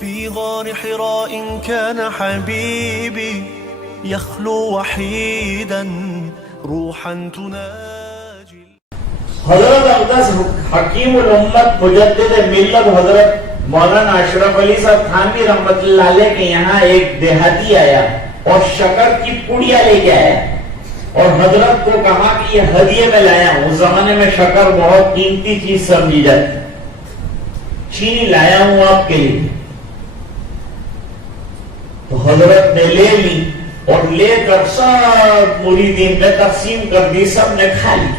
في غار حراء كان حبيبي يخلو وحيدا روحا تناجي. حضرت اقدس حکیم الامت مجدد ملت حضرت مولانا اشرف علی صاحب تھانوی رحمت اللہ علیہ کے یہاں ایک دیہاتی آیا اور شکر کی پڑیا لے کے آیا اور حضرت کو کہا کہ یہ ہدیے میں لایا ہوں. اس زمانے میں شکر بہت قیمتی چیز سمجھی جاتی. چینی لایا ہوں آپ کے لیے. تو حضرت نے لے لی اور لے کر سب مریدین میں تقسیم کر دی. سب نے کھا لی.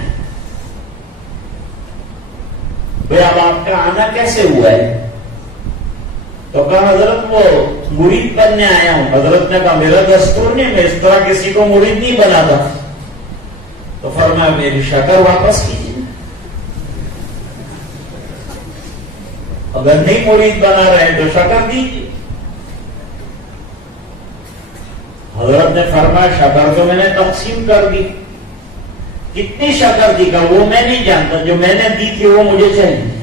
بھئی اب آپ کا آنا کیسے ہوا ہے؟ تو کہا حضرت وہ مرید بننے آیا ہوں. حضرت نے کہا میرا دستور نہیں, میں اس طرح کسی کو مرید نہیں بناتا. تو فرمایا میری شکر واپس کیجیے. اگر نہیں مرید بنا رہے تو شکر دیجیے. حضرت نے فرمایا شکر تو میں نے تقسیم کر دی. کتنی شکر دی کا وہ میں نہیں جانتا, جو میں نے دی تھی وہ مجھے چاہیے.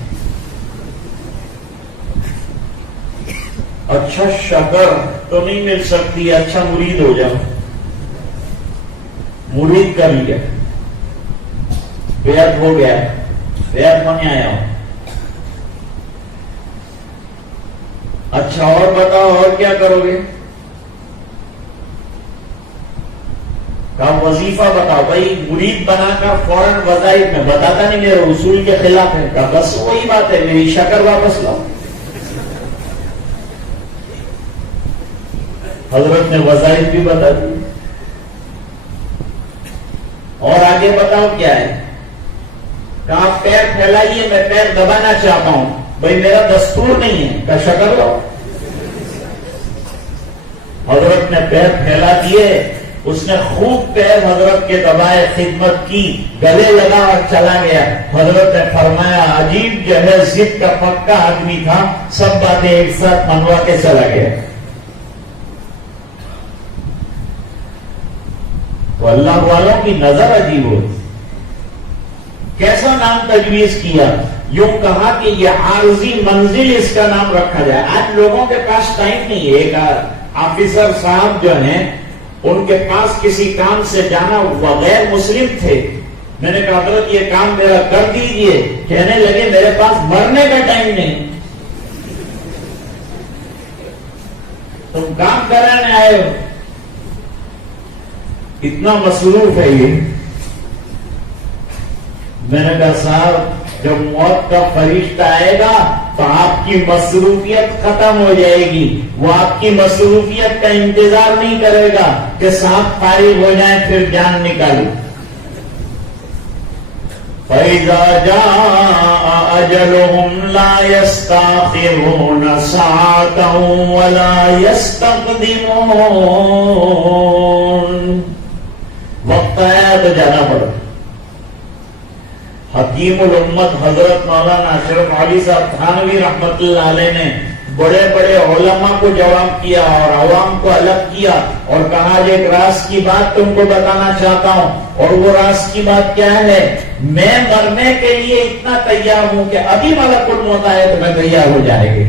اچھا شکر تو نہیں مل سکتی, اچھا مرید ہو جاؤ. مرید کا بھی گیا, بیعت ہو گیا, بیعت ہونے آیا ہوں. اچھا اور بتاؤ اور کیا کرو گے؟ کہا وظیفہ بتاؤ. بھائی مرید بنا کر فوراً وظائف میں بتاتا نہیں, میرے اصول کے خلاف ہے. کہا بس وہی بات ہے, میری شکر واپس لاؤ. حضرت نے وظائف بھی بتا دی. اور آگے بتاؤ کیا ہے؟ کہا پیر پھیلائیے, میں پیر دبانا چاہتا ہوں. بھائی میرا دستور نہیں ہے. کہا شکر لاؤ. حضرت نے پیر پھیلا دیے. اس نے خوب پیر حضرت کے دبائے, خدمت کی, گلے لگا اور چلا گیا. حضرت نے فرمایا عجیب جو ہے ضد کا پکا آدمی تھا, سب باتیں ایک ساتھ منوا کے چلا گیا. تو اللہ والوں کی نظر عجیب ہو. کیسا نام تجویز کیا؟ یوں کہا کہ یہ عارضی منزل اس کا نام رکھا جائے. آج لوگوں کے پاس ٹائم نہیں ہے. ایک آفیسر صاحب جو ہیں ان کے پاس کسی کام سے جانا, غیر مسلم تھے. میں نے کہا حضرت یہ کام میرا کر دیجئے. کہنے لگے میرے پاس مرنے کا ٹائم نہیں. تم کام کرانے آئے ہو, اتنا مصروف ہے یہ. میں نے کہا صاحب جب موت کا فرشتہ آئے گا تو آپ کی مصروفیت ختم ہو جائے گی. وہ آپ کی مصروفیت کا انتظار نہیں کرے گا کہ صاحب فارغ ہو جائیں پھر جان نکالو. فَإِذَا جَاءَ أَجَلُهُمْ لَا يَسْتَأْخِرُونَ سَاعَةً وَلَا يَسْتَقْدِمُونَ. وقت آیا تو جانا پڑا. حکیم الامت حضرت مولانا اشرف علی صاحب تھانوی رحمت اللہ علیہ نے بڑے بڑے علماء کو جواب کیا اور عوام کو الگ کیا اور کہا ایک راز کی بات تم کو بتانا چاہتا ہوں. اور وہ راز کی بات کیا ہے؟ میں مرنے کے لیے اتنا تیار ہوں کہ ابھی ملک الموت آئے تو میں تیار ہو جائے گی.